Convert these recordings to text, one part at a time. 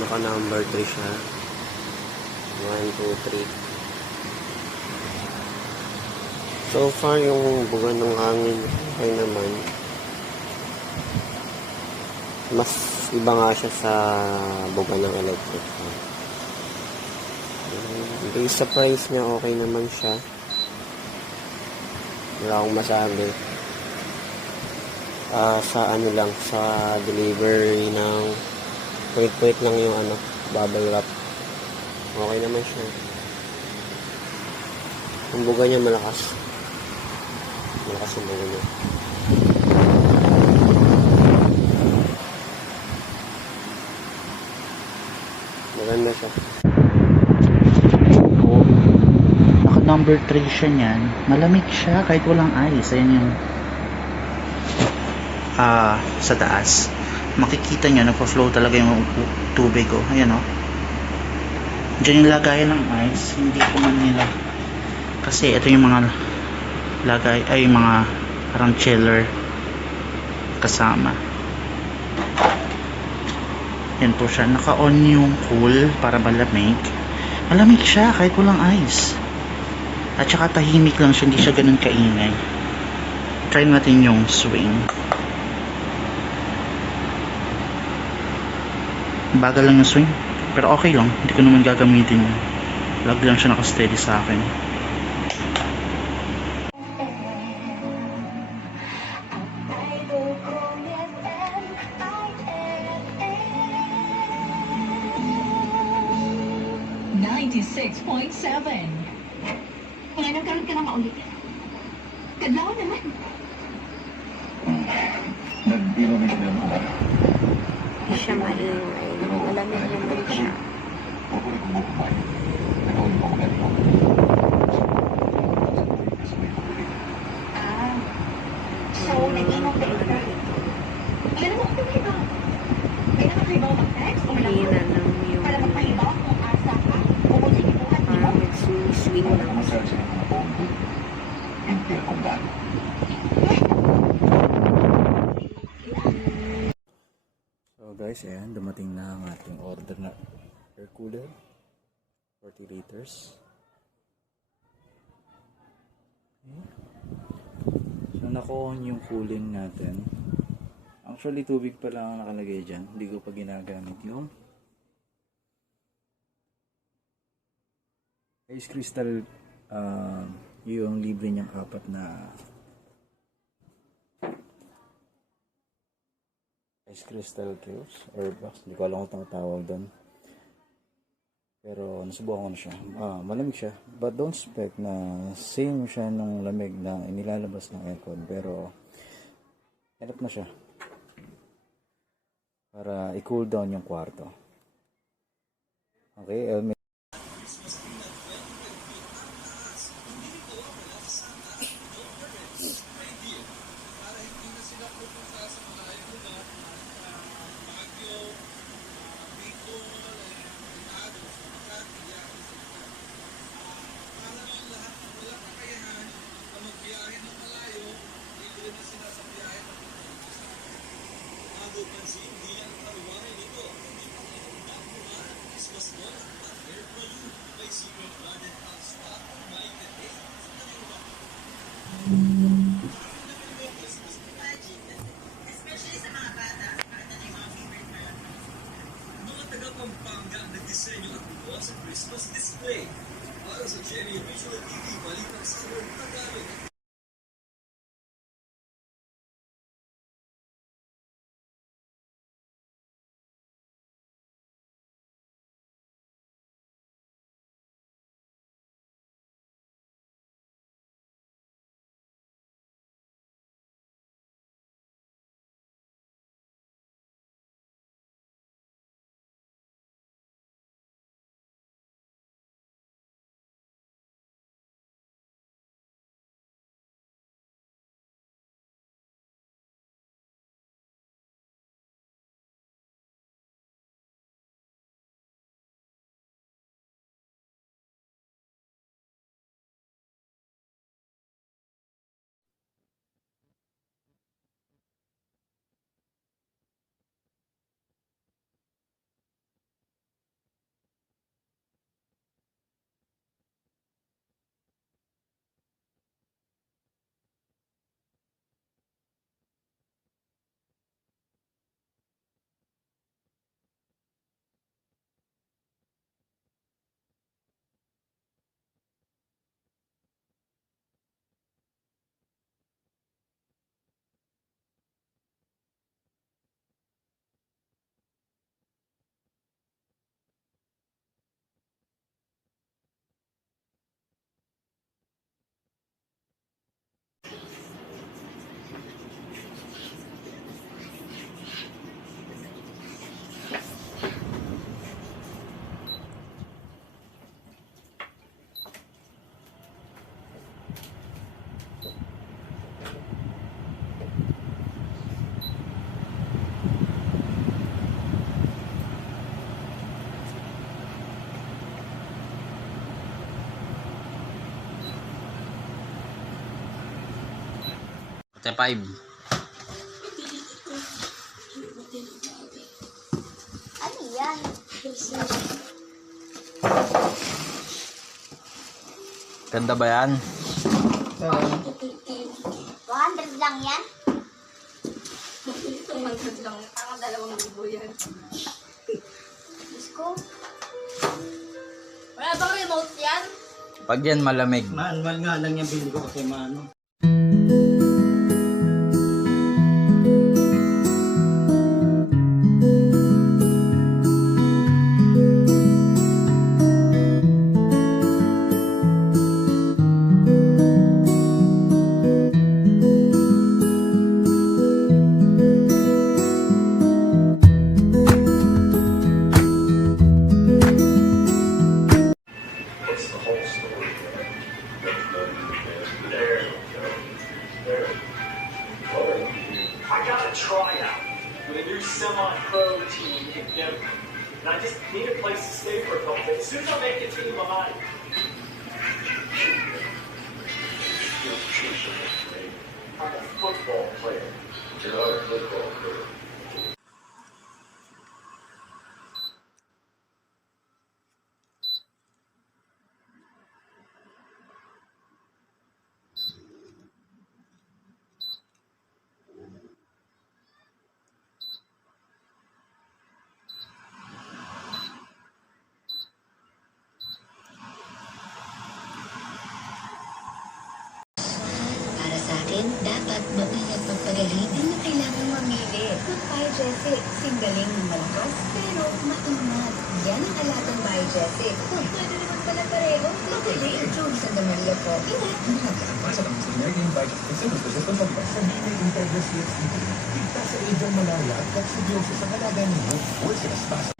Naka number 3 siya. 1, 2, 3. So far yung buga ng hangin ay naman mas iba nga siya sa buga ng electric fan. Based sa price niya, okay naman siya. Wala akong masabi. Sa ano lang, sa delivery ng wait lang yung ano, bubble wrap. Okay naman siya. Yung buga niya malakas. Malakas yung buga niya. Maganda siya. Naka number 3 siya niyan. Malamig siya kahit walang ice. Ayan yung sa taas. Makikita nyo, nagpa-flow talaga yung tubig ko. Ayan o. Diyan yung lagayan ng ice. Hindi ko man nila. Kasi ito yung mga lagay, ay mga parang chiller kasama. Yan po siya. Naka-on yung cool para malamig. Malamig siya kahit walang ice. At saka tahimik lang siya. Hindi siya ganun kaingay. Try natin yung swing. Bagal lang yung swing. Pero okay lang. Hindi ko naman gagamitin yun. Lag lang siya nakasteady sa akin. Kaya nagkaroon ka ng maulit. Kadlaw naman. Hindi siya maingay. Malamig naman siya. So, nag-inom ka ito. Alam mo, kung ba? May nakakaibaw mag-text o Hina lang yung para magpaibaw kung asa ka o kung sige buhat mo. parang nag-swing lang. So guys, ayan, dumating na ang ating order na air cooler, 40 liters. Okay. So naka-on yung cooling natin. Actually tubig pa lang ang nakalagay dyan, hindi ko pa ginagamit yung ice crystal. Yung libre niyang apat na ice crystal cubes or box, hindi ko alam kung tawag doon, pero nasubukan ko na siya. Malamig siya, but don't expect na same siya nung lamig na inilalabas ng aircon, pero enough na siya para i-cool down yung kwarto. Okay, Pampanga ang nagdisenyo at gumawa sa Christmas display. Para sa Cherry Visual TV, balitang sa Tagalog. Te 5. Ano yan? Ganda ba yan? 200 lang yan? Diyos ko. Wala bang remote yan? Pag yan malamig. Manual nga lang yung bili ko kasi maano. I got a tryout with a new semi-pro team in Denver. And I just need a place to stay for a couple days. As soon as I make it to Mahani. I'm a football player. You're not a football player. Para sa akin, dapat maingat pagpagaling na kailangan mamili. Mag-Pai Jesse, singgaling malakas pero maingat. Yan ang alagang Pai Jesse. Kung pwede naman pala pareho, pwede. June Santa Maria po. Ingat. Sa Naging Bike Consumers Resistance of West and Hindi Integrous CXTP. Ligtas sa Adrian Malaria at Coccidiosis ang halaga ninyo o sa Espasa.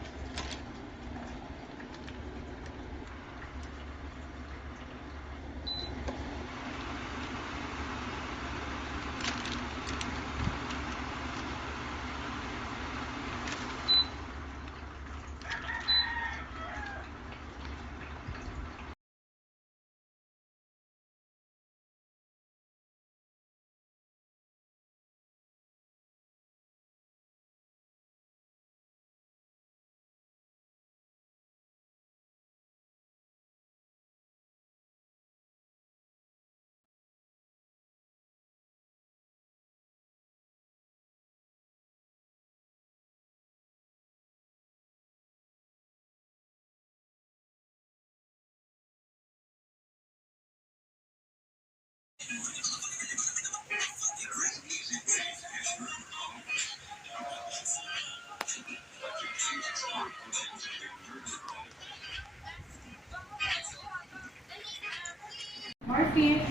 More fish.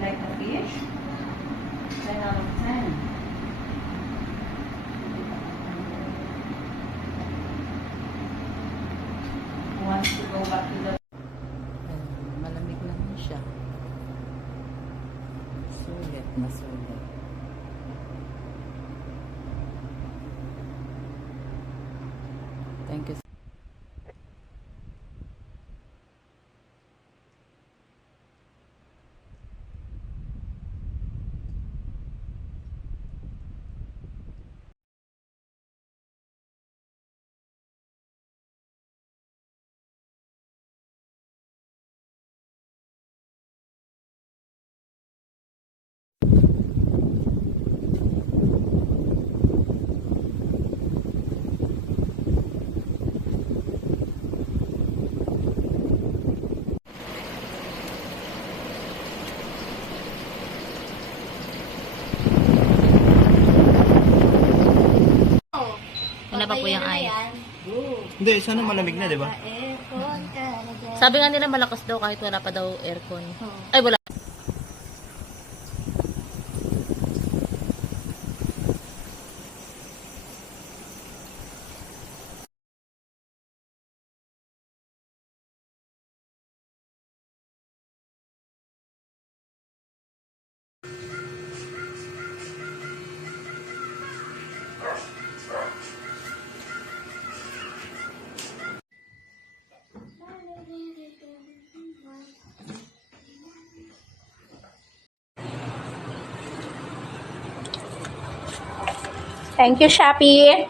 Like the fish? 10 out of 10. Who wants to go back to the... Malamig naman siya. Sulit na sulit. Thank you. Wala pa po yung ay. Hindi, sana malamig na, di ba? Sabi nga nila malakas daw kahit wala pa daw aircon. Ay, wala. Thank you, Shopee.